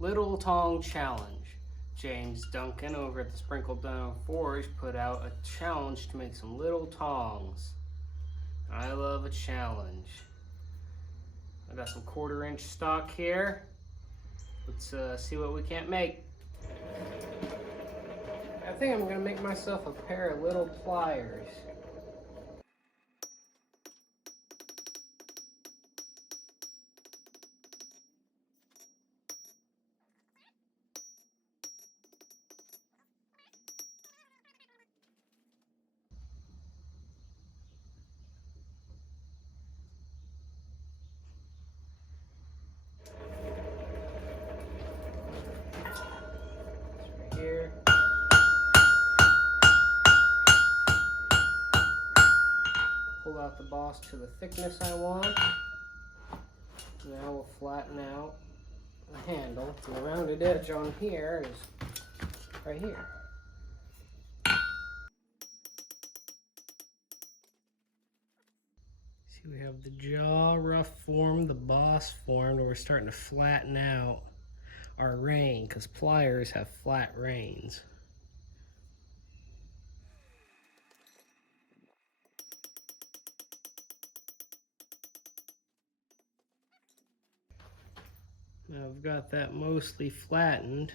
Little Tong Challenge. James Duncan over at the Sprinkled Down Forge put out a challenge to make some little tongs. I love a challenge. I got some 1/4 inch stock here. Let's see what we can't make. I think I'm gonna make myself a pair of little pliers. Here. Pull out the boss to the thickness I want. Now we'll flatten out the handle. And the rounded edge on here is right here. See, we have the jaw rough form, the boss formed, and we're starting to flatten out our rein because pliers have flat reins. Now I've got that mostly flattened,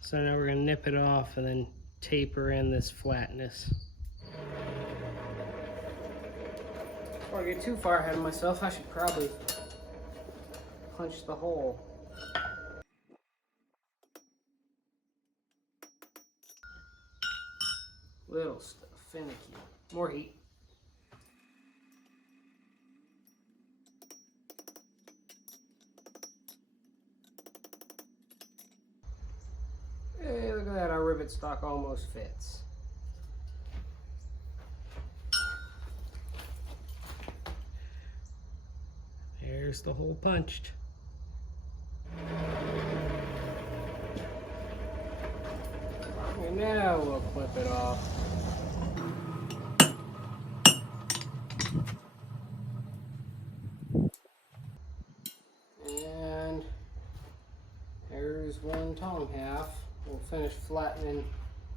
so now we're going to nip it off and then taper in this flatness. Before I get too far ahead of myself, I should probably punch the hole. Little stuff, finicky. More heat. Hey, look at that, our rivet stock almost fits. There's the hole punched. And now we'll clip it off. And there's one tong half. We'll finish flattening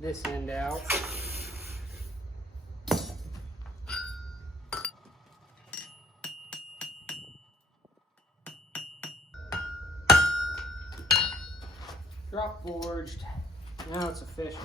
this end out. Drop forged. Now it's official.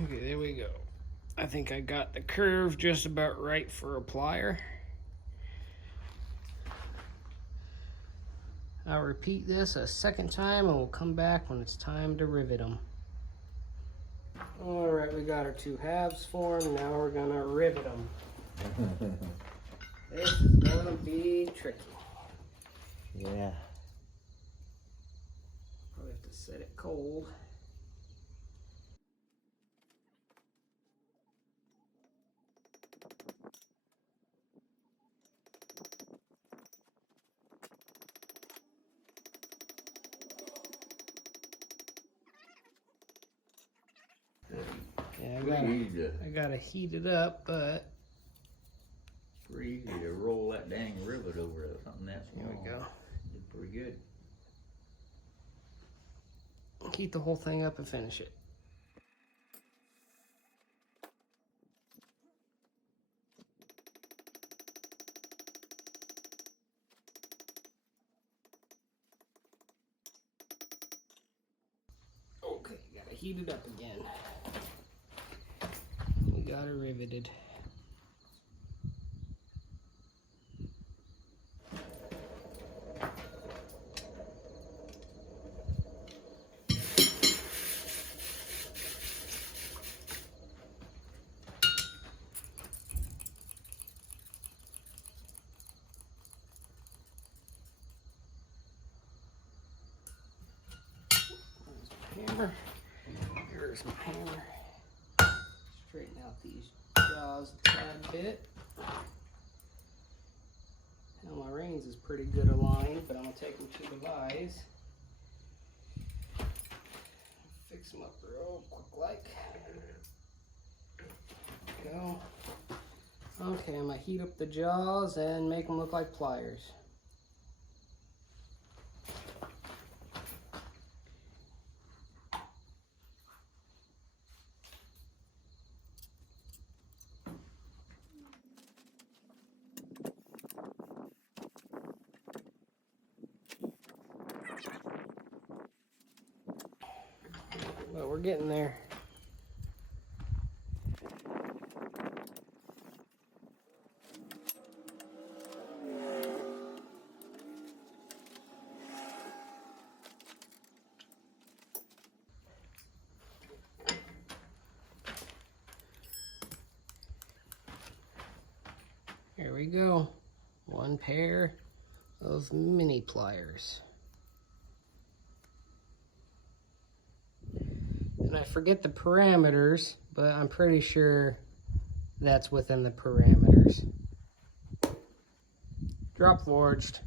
Okay, there we go. I think I got the curve just about right for a plier. I'll repeat this a second time and we'll come back when it's time to rivet them. All right, we got our 2 halves formed. Now we're gonna rivet them. This is gonna be tricky. Yeah. Probably have to set it cold. Yeah, I gotta heat it up, but pretty easy to roll that dang rivet over something that small. There we go. Did pretty good. Heat the whole thing up and finish it. Okay, gotta heat it up again. We got it riveted. Hammer. Here's my hammer. Straighten out these jaws a tad bit. Now my reins is pretty good aligned, but I'm gonna take them to the vise. Fix them up real quick like. Go. Okay, I'm gonna heat up the jaws and make them look like pliers. But we're getting there. Here we go. One pair of mini pliers. And I forget the parameters, but I'm pretty sure that's within the parameters. Drop forged.